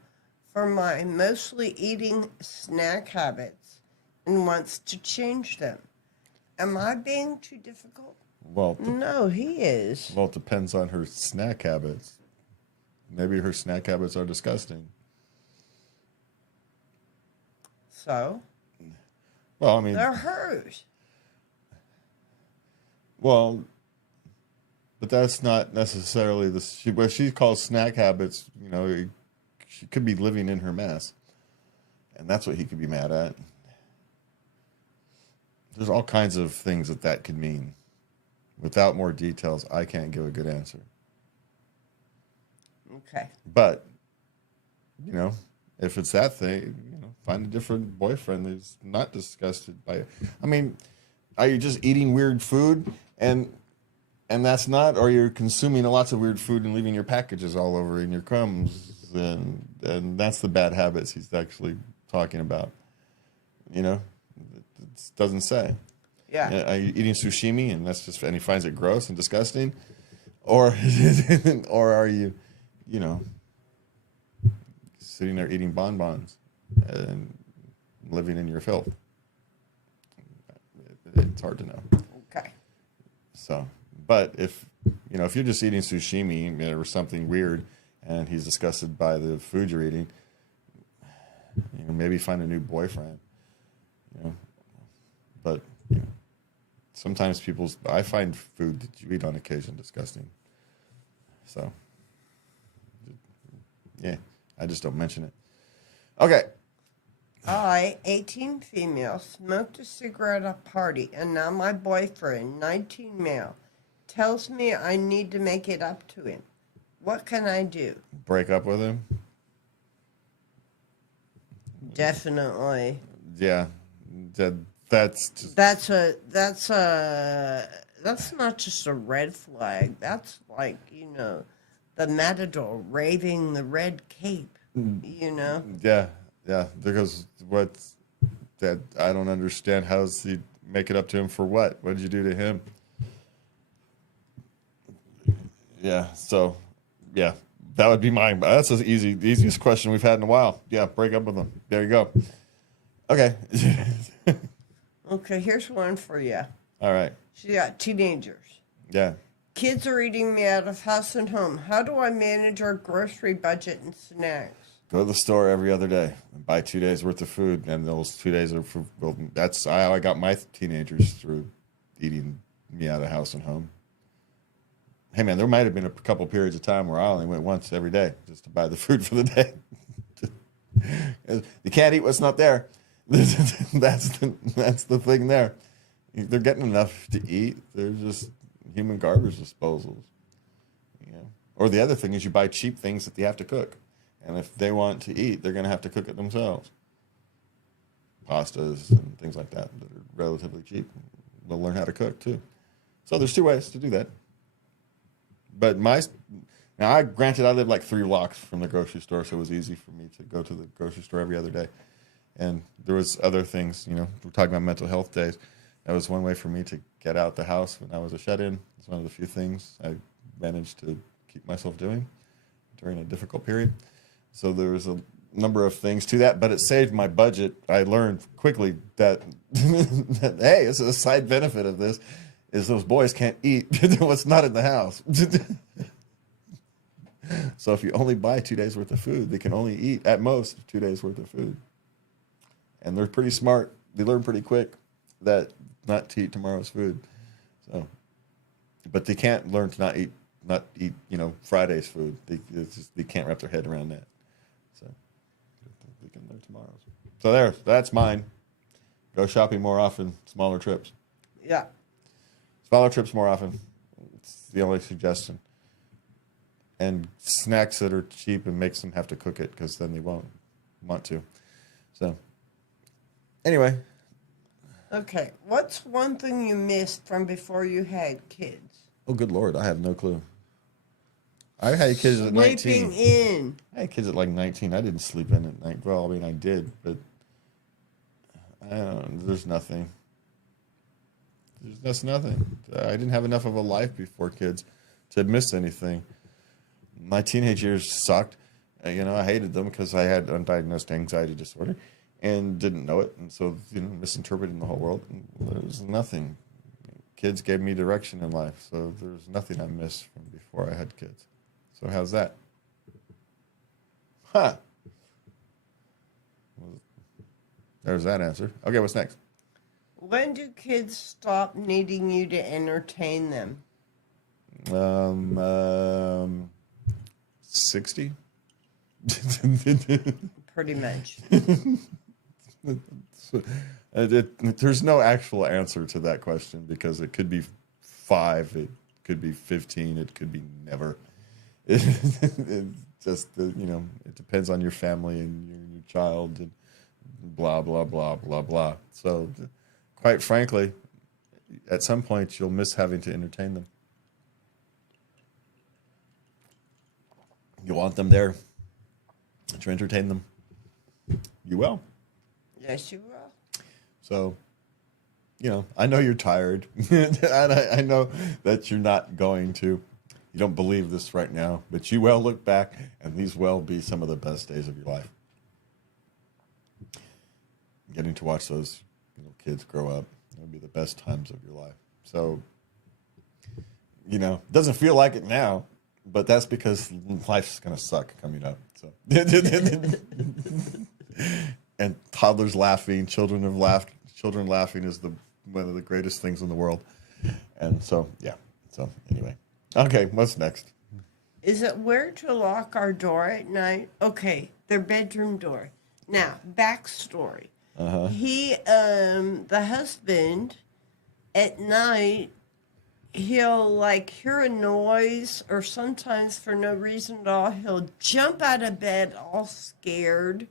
for my mostly eating snack habits and wants to change them. Am I being too difficult? Well, No, he is. Well, it depends on her snack habits. Maybe her snack habits are disgusting. So? Well, I mean, They're hers. Well, but that's not necessarily what she calls snack habits. She could be living in her mess, and that's what he could be mad at. There's all kinds of things that could mean. Without more details, I can't give a good answer. Okay. But, if it's that thing, find a different boyfriend who's not disgusted by it. I mean, are you just eating weird food and that's not, or you're consuming lots of weird food and leaving your packages all over in your crumbs, and that's the bad habits he's actually talking about. It doesn't say. Yeah. Are you eating sushimi and he finds it gross and disgusting, or or are you, sitting there eating bonbons and living in your filth? It's hard to know. Okay. So, but if you're just eating sushimi or something weird, and he's disgusted by the food you're eating, maybe find a new boyfriend. But sometimes I find food that you eat on occasion disgusting. So, yeah, I just don't mention it. Okay. I, 18 female, smoked a cigarette at a party, and now my boyfriend, 19 male, tells me I need to make it up to him. What can I do? Break up with him? Definitely. Yeah. That's not just a red flag. That's like, the matador raving the red cape, Yeah. Yeah, because what's that? I don't understand. How's he make it up to him for what? What did you do to him? Yeah, so, yeah, that would be mine. That's the easiest question we've had in a while. Yeah, break up with him. There you go. Okay. Okay, here's one for you. All right. She got teenagers. Yeah. Kids are eating me out of house and home. How do I manage our grocery budget and snacks? Go to the store every other day and buy 2 days worth of food, and those 2 days are for. Well, that's how I got my teenagers through eating me out of house and home. Hey man, there might have been a couple periods of time where I only went once every day just to buy the food for the day. You can't eat what's not there. That's the thing there. They're getting enough to eat. They're just human garbage disposals. Or the other thing is you buy cheap things that they have to cook. And if they want to eat, they're going to have to cook it themselves. Pastas and things like that are relatively cheap. They'll learn how to cook, too. So there's 2 ways to do that. But granted, I live like 3 blocks from the grocery store, so it was easy for me to go to the grocery store every other day. And there was other things, we're talking about mental health days. That was one way for me to get out the house when I was a shut-in. It's one of the few things I managed to keep myself doing during a difficult period. So there was number of things to that, but it saved my budget. I learned quickly that, that hey, it's a side benefit of this is those boys can't eat what's not in the house. So if you only buy 2 days worth of food, they can only eat at most 2 days worth of food. And they're pretty smart. They learn pretty quick that not to eat tomorrow's food. So, but they can't learn to not eat, Friday's food. They can't wrap their head around that. So they can learn tomorrow's. So that's mine. Go shopping more often, smaller trips. Yeah. Smaller trips more often. It's the only suggestion. And snacks that are cheap and makes them have to cook it because then they won't want to. So, anyway. Okay. What's one thing you missed from before you had kids? Oh, good Lord. I have no clue. I had kids at 19. Sleeping in. I had kids at like 19. I didn't sleep in at night. Well, I mean, I did, but I don't know. There's nothing. There's just nothing. I didn't have enough of a life before kids to miss anything. My teenage years sucked. I hated them because I had undiagnosed anxiety disorder and didn't know it. And so, misinterpreting the whole world. And there was nothing. Kids gave me direction in life. So there's nothing I missed from before I had kids. So how's that? Huh. There's that answer. Okay, what's next? When do kids stop needing you to entertain them? 60. Pretty much. There's no actual answer to that question because it could be 5, it could be 15, it could be never. It just it depends on your family and your child and blah blah blah blah blah. So, quite frankly, at some point you'll miss having to entertain them. You want them there to entertain them. You will. Yes, you will. So, I know you're tired. And I know that you're not going to. You don't believe this right now, but you will look back, and these will be some of the best days of your life. Getting to watch those kids grow up, it'll be the best times of your life. So, it doesn't feel like it now, but that's because life's going to suck coming up. So, and toddlers laughing, children laughing is one of the greatest things in the world. And so, yeah. So, anyway. Okay, what's next? Is it weird to lock our door at night? Okay, their bedroom door. Now, backstory. Uh-huh. The husband, at night, he'll hear a noise, or sometimes for no reason at all, he'll jump out of bed all scared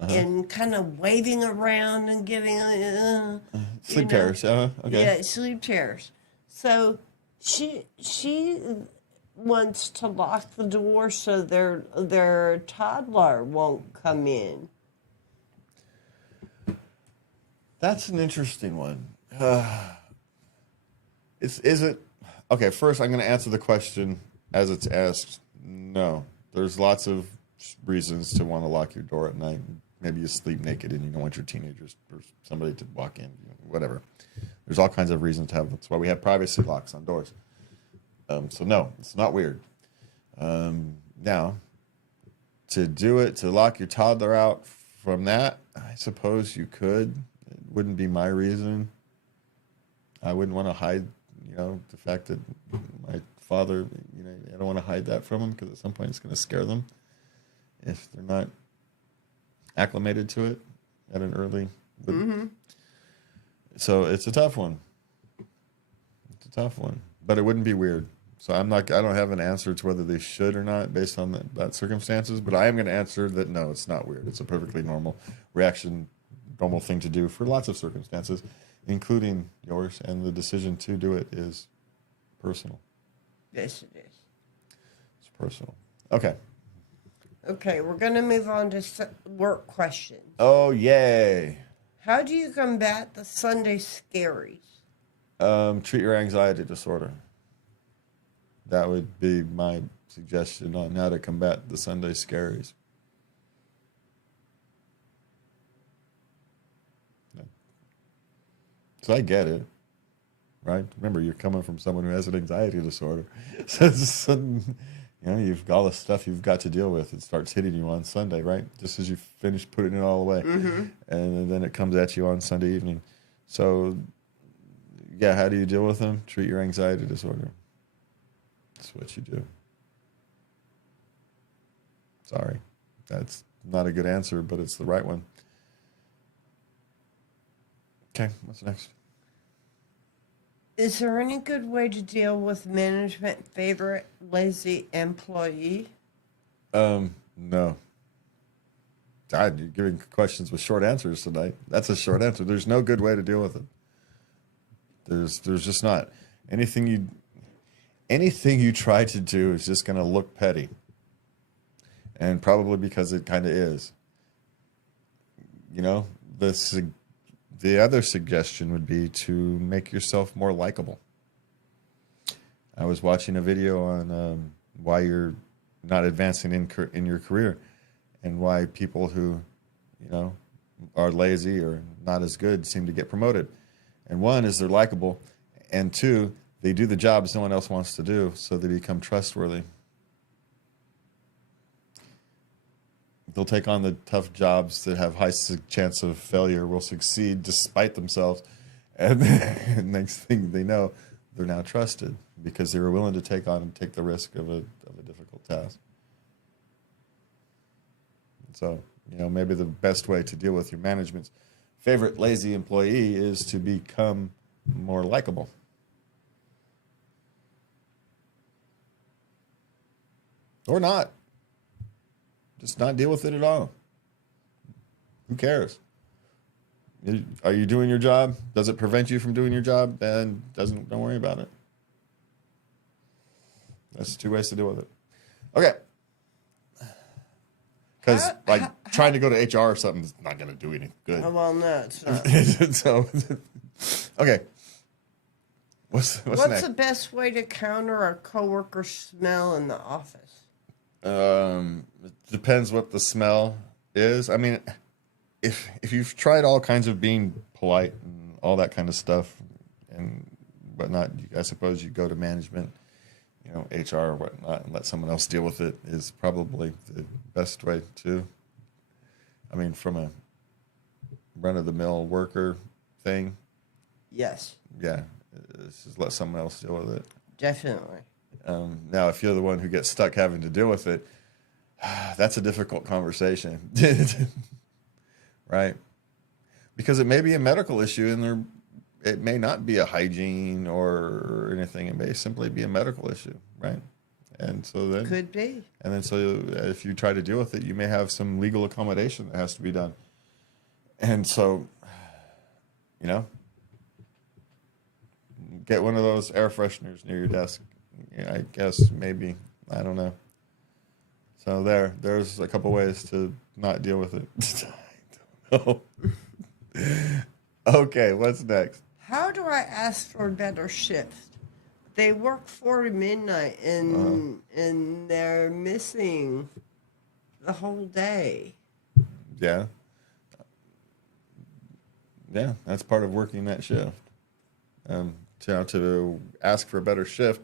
and kind of waving around and getting sleep terrors. Okay. Yeah, sleep terrors. So she wants to lock the door so their toddler won't come in. That's an interesting one. Is it okay? First, I'm going to answer the question as it's asked. No, there's lots of reasons to want to lock your door at night. Maybe you sleep naked and you don't want your teenagers or somebody to walk in. Whatever. There's all kinds of reasons to have. That's why we have privacy locks on doors. So no, it's not weird. Now, to lock your toddler out from that, I suppose you could. It wouldn't be my reason. I wouldn't want to hide, the fact that my father, I don't want to hide that from them because at some point it's going to scare them if they're not acclimated to it at an early. Mm-hmm. So it's a tough one. It's a tough one, but it wouldn't be weird. So I don't have an answer to whether they should or not based on that circumstances, but I am going to answer that no, it's not weird. It's a perfectly normal reaction, normal thing to do for lots of circumstances, including yours, and the decision to do it is personal. Yes, it is. It's personal. Okay. Okay, we're going to move on to work questions. Oh, yay. How do you combat the Sunday scaries? Treat your anxiety disorder. That would be my suggestion on how to combat the Sunday scaries. So I get it, right? Remember, you're coming from someone who has an anxiety disorder. So, you've got all the stuff you've got to deal with. It starts hitting you on Sunday, right? Just as you finish putting it all away. Mm-hmm. And then it comes at you on Sunday evening. So, yeah, how do you deal with them? Treat your anxiety disorder. That's what you do. Sorry. That's not a good answer, but it's the right one. Okay, what's next? Is there any good way to deal with management favorite lazy employee? No. God, you're giving questions with short answers tonight. That's a short answer. There's no good way to deal with it. There's just not. Anything you try to do is just going to look petty. And probably because it kind of is. The other suggestion would be to make yourself more likable. I was watching a video on why you're not advancing in your career and why people who, are lazy or not as good seem to get promoted. And one is they're likable, and two, they do the jobs no one else wants to do, so they become trustworthy. They'll take on the tough jobs that have high chance of failure, will succeed despite themselves. And then, next thing they know, they're now trusted because they were willing to take the risk of a difficult task. So, maybe the best way to deal with your management's favorite lazy employee is to become more likable. Or not. Just not deal with it at all. Who cares? Are you doing your job? Does it prevent you from doing your job? Then don't worry about it. That's 2 ways to deal with it. Okay. Because trying to go to HR or something is not going to do any good. Oh, well, no, it's not. So, okay. What's next? the best way to counter a coworker smell in the office? It depends what the smell is. I mean, if you've tried all kinds of being polite and all that kind of stuff and whatnot, I suppose you go to management, HR or whatnot, and let someone else deal with it is probably the best way to. I mean, from a run-of-the-mill worker thing. Yes. Yeah, just let someone else deal with it. Definitely. Now, if you're the one who gets stuck having to deal with it, that's a difficult conversation, right? Because it may be a medical issue, and it may not be a hygiene or anything. It may simply be a medical issue, right? And so then could be. And then so if you try to deal with it, you may have some legal accommodation that has to be done. And so, get one of those air fresheners near your desk. I guess maybe, I don't know. So there's a couple ways to not deal with it. I don't know. Okay, what's next? How do I ask for a better shift? They work 4 to midnight and they're missing the whole day. Yeah. Yeah, that's part of working that shift. To ask for a better shift,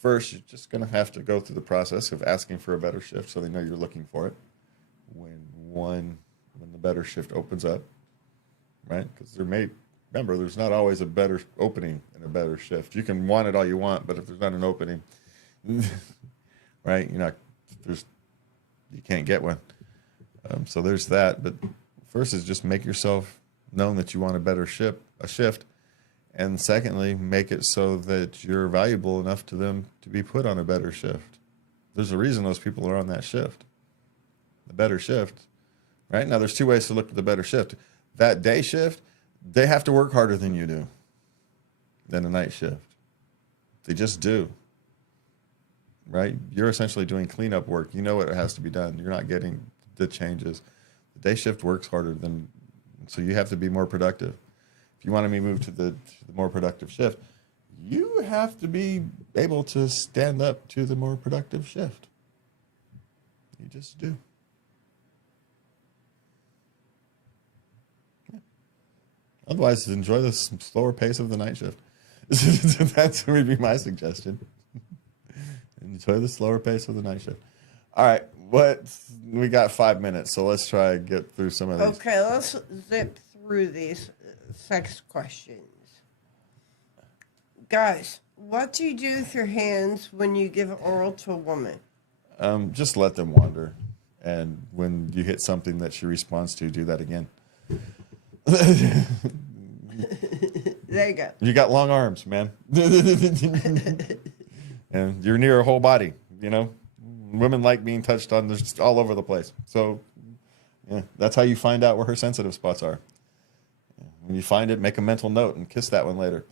first, you're just going to have to go through the process of asking for a better shift so they know you're looking for it when the better shift opens up, right? Because there's not always a better opening in a better shift. You can want it all you want, but if there's not an opening, right, you can't get one. So there's that. But first is just make yourself known that you want a shift. And secondly, make it so that you're valuable enough to them to be put on a better shift. There's a reason those people are on that shift. The better shift, right? Now, there's 2 ways to look at the better shift. That day shift, they have to work harder than you do than the night shift. They just do, right? You're essentially doing cleanup work. You know what has to be done. You're not getting the changes. The day shift works harder so you have to be more productive. If you want to be moved to the more productive shift, you have to be able to stand up to the more productive shift. You just do. Yeah. Otherwise, enjoy the slower pace of the night shift. That would be my suggestion. Enjoy the slower pace of the night shift. All right, we got 5 minutes, so let's try and get through some of these. Okay, let's zip through these sex questions. Guys, what do you do with your hands when you give oral to a woman? Just let them wander. And when you hit something that she responds to, do that again. There you go. You got long arms, man. And you're near her whole body, you know? Women like being touched on. They're just all over the place. So, yeah, that's how you find out where her sensitive spots are. When you find it, make a mental note and kiss that one later.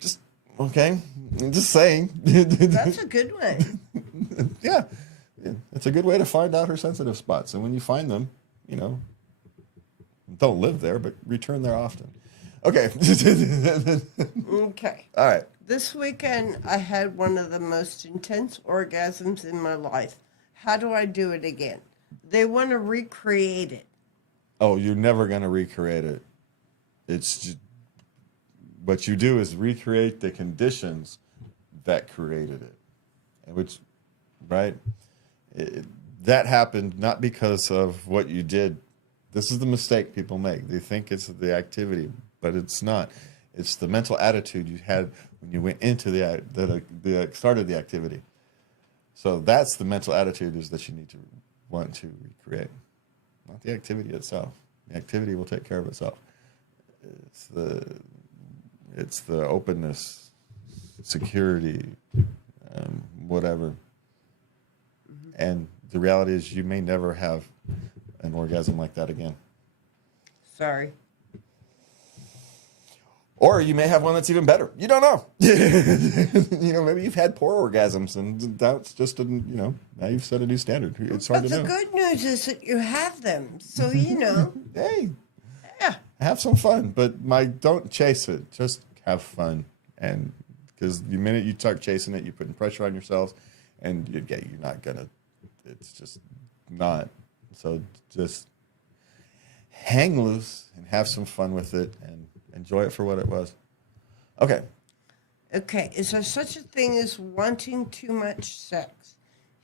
Just, okay. I'm just saying. That's a good one. Yeah. It's a good way to find out her sensitive spots. And when you find them, you know, don't live there, but return there often. Okay. Okay. All right. This weekend, I had one of the most intense orgasms in my life. How do I do it again? They want to recreate it. Oh, you're never going to recreate it. It's just, what you do is recreate the conditions that created it. Which, right? That happened not because of what you did. This is the mistake people make. They think it's the activity, but it's not. It's the mental attitude you had when you went into the started the activity. So that's the mental attitude is that you need to want to recreate, not the activity itself. The activity will take care of itself. It's the openness, security, whatever. And the reality is you may never have an orgasm like that again. Sorry. Or you may have one that's even better. You don't know. You know, maybe you've had poor orgasms, and that's just, now you've set a new standard. It's hard But to know. the good news is that you have them. So, you know. Hey, Yeah. have some fun, but don't chase it. Just have fun. And because the minute you start chasing it, you're putting pressure on yourself, and you're not going to, it's just not. So just hang loose and have some fun with it and enjoy it for what it was. Okay. Okay, is there such a thing as wanting too much sex?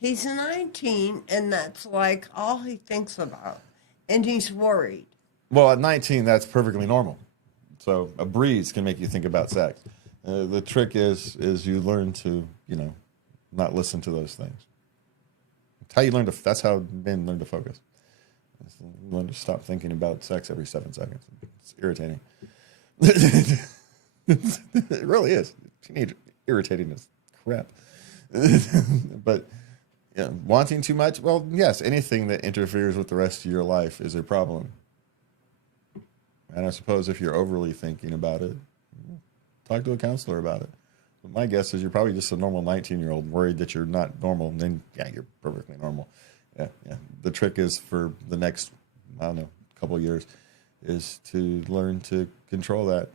He's 19, and that's like all he thinks about, and he's worried. Well, at 19, that's perfectly normal. So a breeze can make you think about sex. The trick is you learn to, not listen to those things. It's how you learn to. That's how men learn to focus. Learn to stop thinking about sex every 7 seconds. It's irritating. It really is. Teenage irritating as crap. But wanting too much, well, yes, anything that interferes with the rest of your life is a problem. And I suppose if you're overly thinking about it, talk to a counselor about it. But my guess is you're probably just a normal 19-year-old worried that you're not normal, and then, you're perfectly normal. Yeah. The trick is for the next, couple of years, is to learn to control that.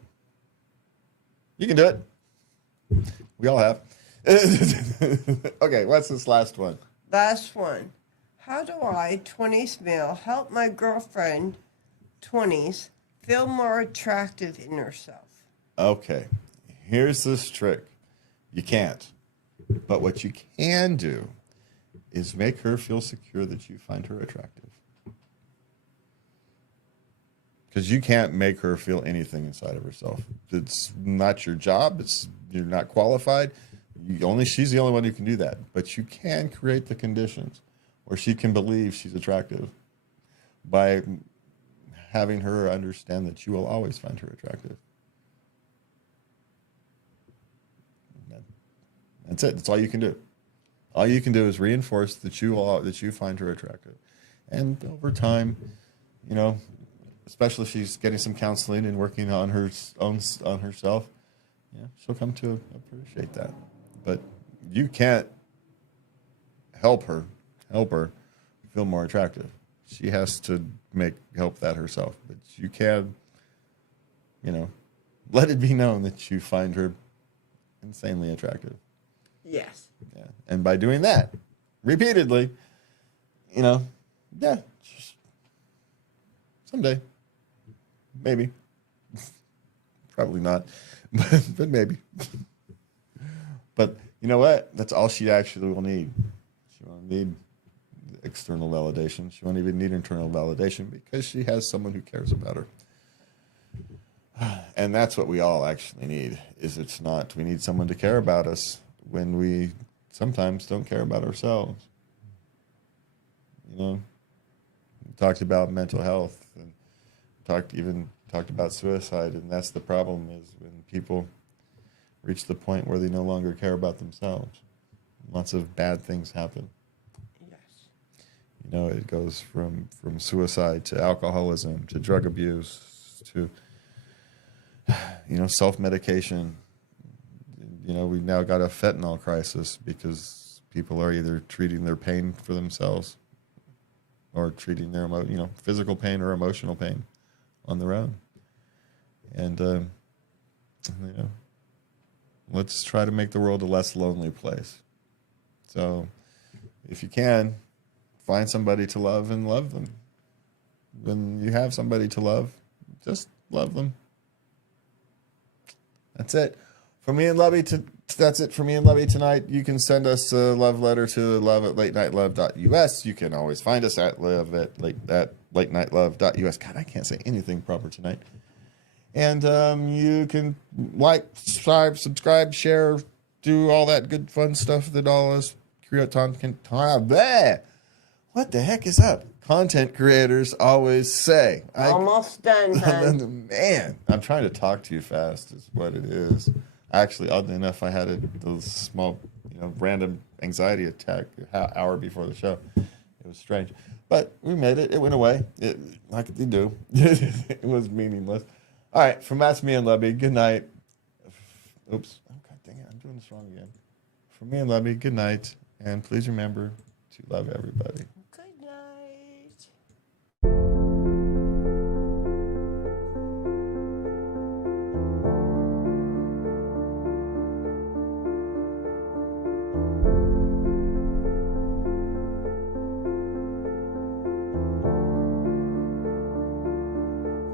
You can do it. We all have. Okay, what's this last one? Last one. How do I, 20s male, help my girlfriend, 20s, feel more attractive in herself? Okay, here's this trick. You can't. But what you can do is make her feel secure that you find her attractive. Because you can't make her feel anything inside of herself. It's not your job. You're not qualified. She's the only one who can do that. But you can create the conditions where she can believe she's attractive by having her understand that you will always find her attractive. That's it. That's all you can do. All you can do is reinforce that you find her attractive, and over time, especially if she's getting some counseling and working on on herself, she'll come to appreciate that. But you can't help her feel more attractive. She has to help that herself. But you can, let it be known that you find her insanely attractive. Yes. Yeah. And by doing that repeatedly, just someday, maybe, Probably not, but maybe. But you know what? That's all she actually will need. She won't need external validation. She won't even need internal validation because she has someone who cares about her. And that's what we all actually need, we need someone to care about us when we sometimes don't care about ourselves. You know, we talked about mental health and talked about suicide, and that's the problem is when people reach the point where they no longer care about themselves. Lots of bad things happen. Yes. You know, it goes from suicide to alcoholism to drug abuse to self-medication. You know, we've now got a fentanyl crisis because people are either treating their pain for themselves or treating their physical pain or emotional pain on their own. And let's try to make the world a less lonely place. So if you can, find somebody to love and love them. When you have somebody to love, just love them. That's it. That's it for me and Lovey tonight. You can send us a love letter to love@latenightLove.us. You can always find us at latenightLove.us. God, I can't say anything proper tonight. And you can like, subscribe, share, do all that good fun stuff that all us what the heck is up? Content creators always say. Almost done, hon. Man, I'm trying to talk to you fast is what it is. Actually, oddly enough, I had a small, random anxiety attack an hour before the show. It was strange. But we made it. It went away. Like they do. It was meaningless. All right, from That's Me and Lubby, good night. Oops. Oh, God dang it. I'm doing this wrong again. From me and Lubby, good night. And please remember to love everybody.